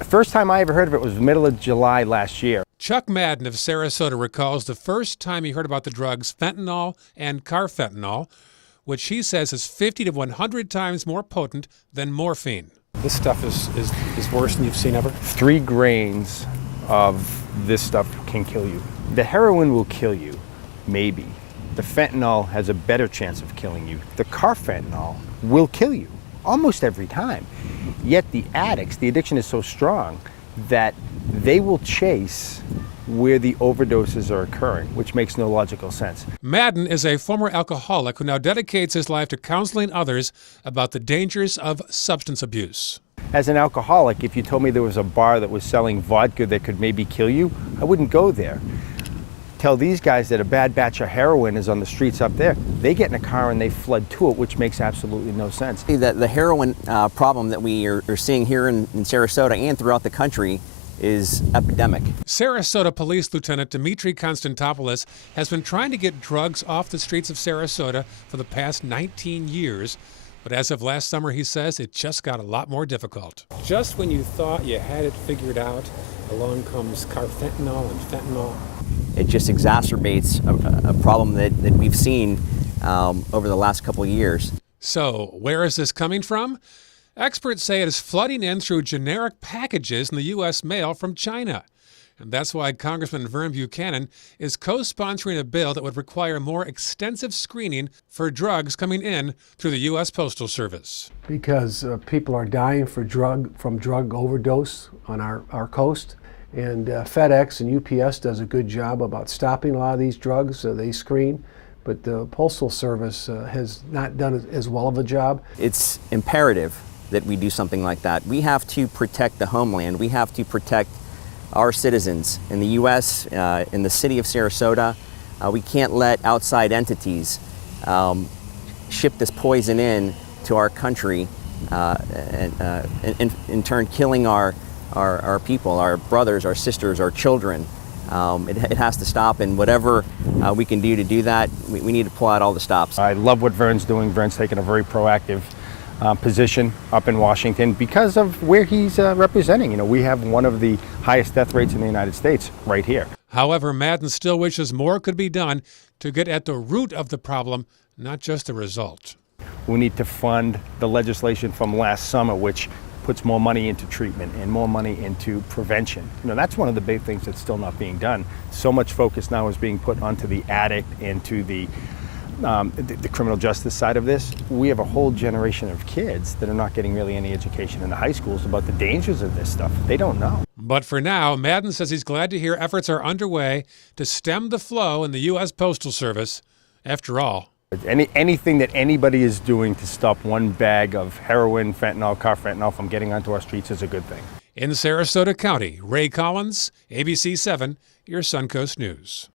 The first time I ever heard of it was the middle of July last year. Chuck Madden of Sarasota recalls the first time he heard about the drugs fentanyl and carfentanil, which he says is 50 to 100 times more potent than morphine. This stuff is worse than you've seen ever? 3 grains of this stuff can kill you. The heroin will kill you, maybe. The fentanyl has a better chance of killing you. The carfentanil will kill you almost every time. Yet the addicts, the addiction is so strong that they will chase where the overdoses are occurring, which makes no logical sense. Madden is a former alcoholic who now dedicates his life to counseling others about the dangers of substance abuse. As an alcoholic, if you told me there was a bar that was selling vodka that could maybe kill you, I wouldn't go there. Tell these guys that a bad batch of heroin is on the streets up there. They get in a car and they flood to it, which makes absolutely no sense. The heroin problem that we are seeing here in Sarasota and throughout the country is epidemic. Sarasota Police Lieutenant Dimitri Konstantopoulos has been trying to get drugs off the streets of Sarasota for the past 19 years. But as of last summer, he says it just got a lot more difficult. Just when you thought you had it figured out, along comes carfentanil and fentanyl. It just exacerbates a problem that we've seen over the last couple of years. So where is this coming from? Experts say it is flooding in through generic packages in the U.S. mail from China. And that's why Congressman Vern Buchanan is co-sponsoring a bill that would require more extensive screening for drugs coming in through the U.S. Postal Service. Because people are dying from drug overdose on our coast. And FedEx and UPS does a good job about stopping a lot of these drugs. They screen. But the Postal Service has not done as well of a job. It's imperative that we do something like that. We have to protect the homeland. We have to protect our citizens in the U.S., in the city of Sarasota. We can't let outside entities ship this poison in to our country and in turn killing our people, our brothers, our sisters, our children. It has to stop, and whatever we can do to do that, we need to pull out all the stops. I love what Vern's doing. Vern's taking a very proactive position up in Washington because of where he's representing. You know, we have one of the highest death rates in the United States right here. However, Madden still wishes more could be done to get at the root of the problem, not just the result. We need to fund the legislation from last summer, which puts more money into treatment and more money into prevention. You know, that's one of the big things that's still not being done. So much focus now is being put onto the addict and to the criminal justice side of this. We have a whole generation of kids that are not getting really any education in the high schools about the dangers of this stuff. They don't know. But for now, Madden says he's glad to hear efforts are underway to stem the flow in the U.S. Postal Service. After all, anything that anybody is doing to stop one bag of heroin, fentanyl, carfentanil from getting onto our streets is a good thing. in Sarasota County, Ray Collins, ABC 7, your Suncoast News.